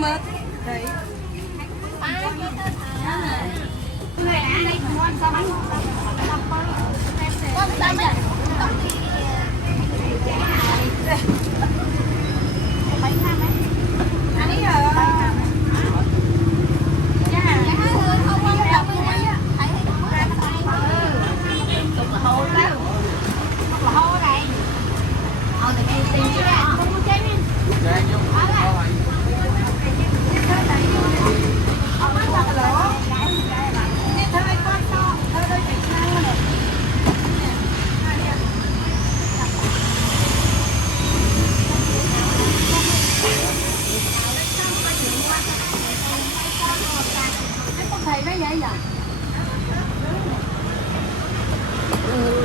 mệt. Đấy. Thầy nói vậy nhỉ?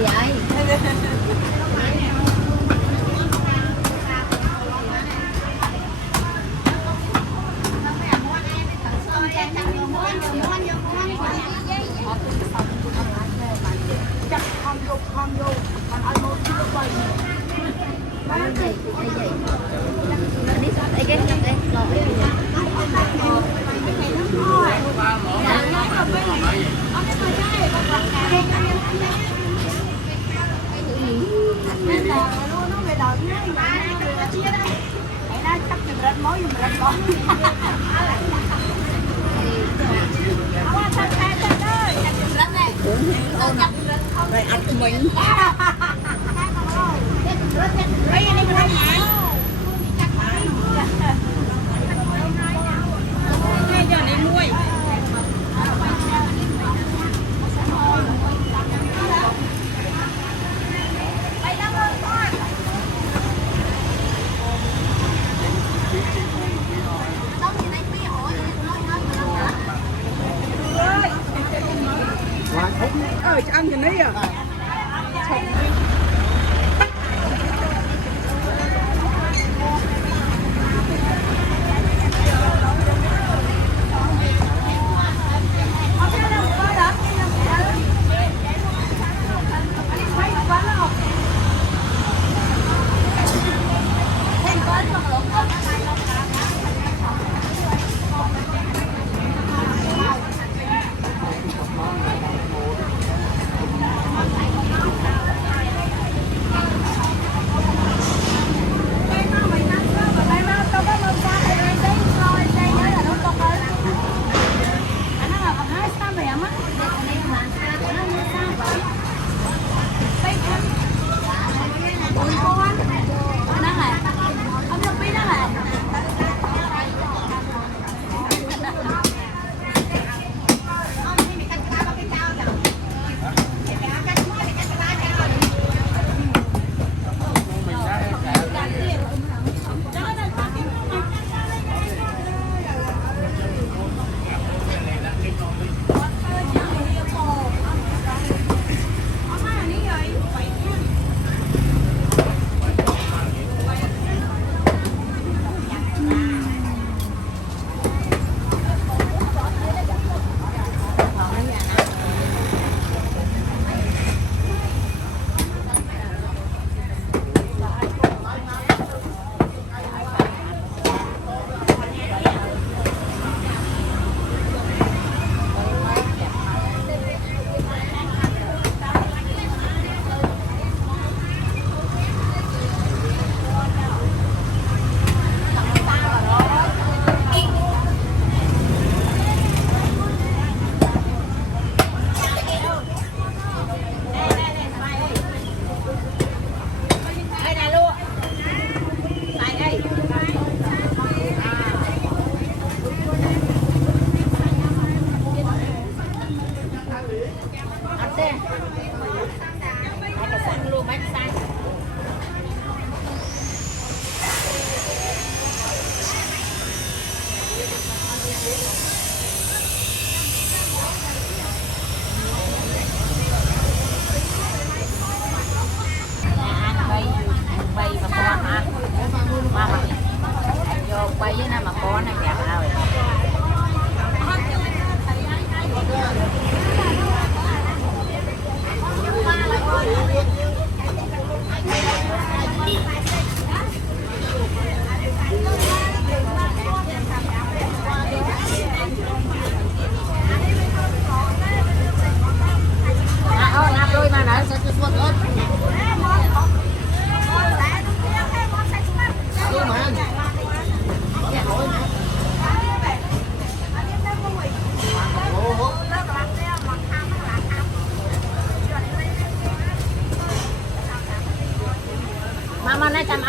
Vậy. Chắc không vô, còn ai mua chứ có quay. Cái gì? Đi xuống đây cái đây, lột cái gì? Nó về đòi nó chia đây. Hãy nói chắc chừng rệt mối dùng rệt con. Rồi ăn của mình. Bây giờ đi mình ăn hả? Bây giờ đi mua. Ăn cái này à?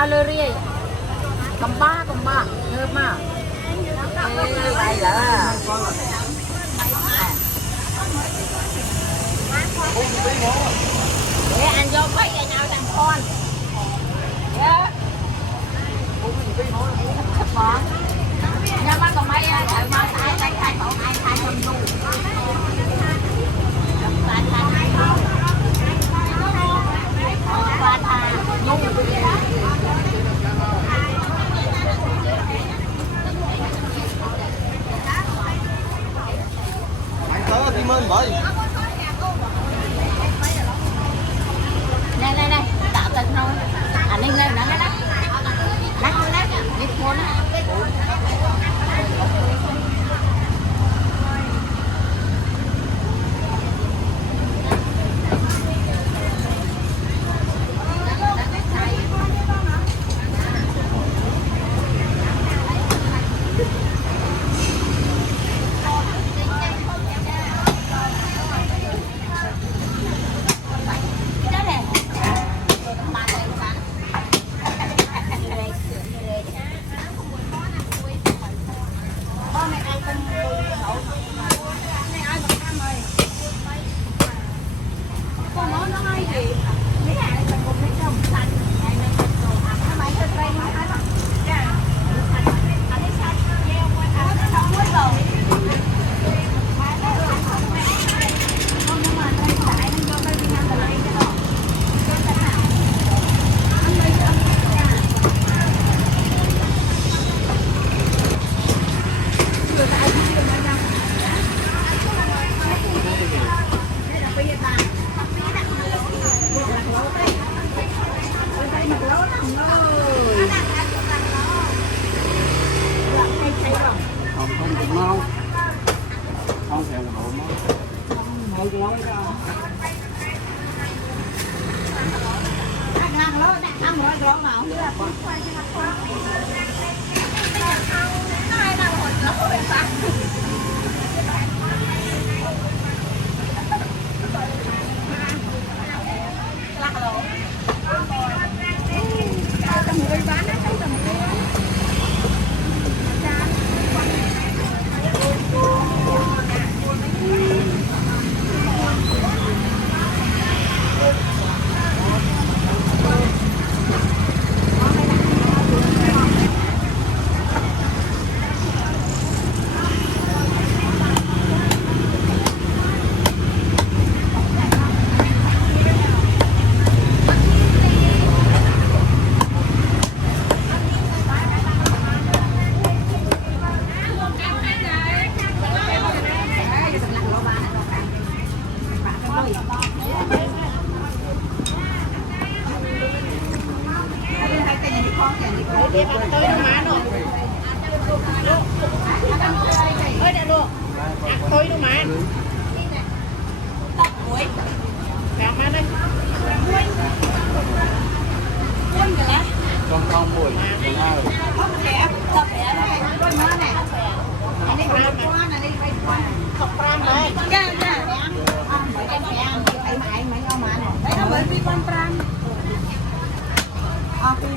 ao lơ ri cầm ba thơm mà vậy là để anh vô mấy ngày nào thằng con nhưng mà còn mấy đợi mà thay cậu thay không luôn qua tha nhung tớ đi mơn bởi này tạo tình thôi anh lên lên nó đắt biết muốn á Hãy subscribe cho kênh Ghiền Mì Gõ để không bỏ lỡ những video hấp dẫn.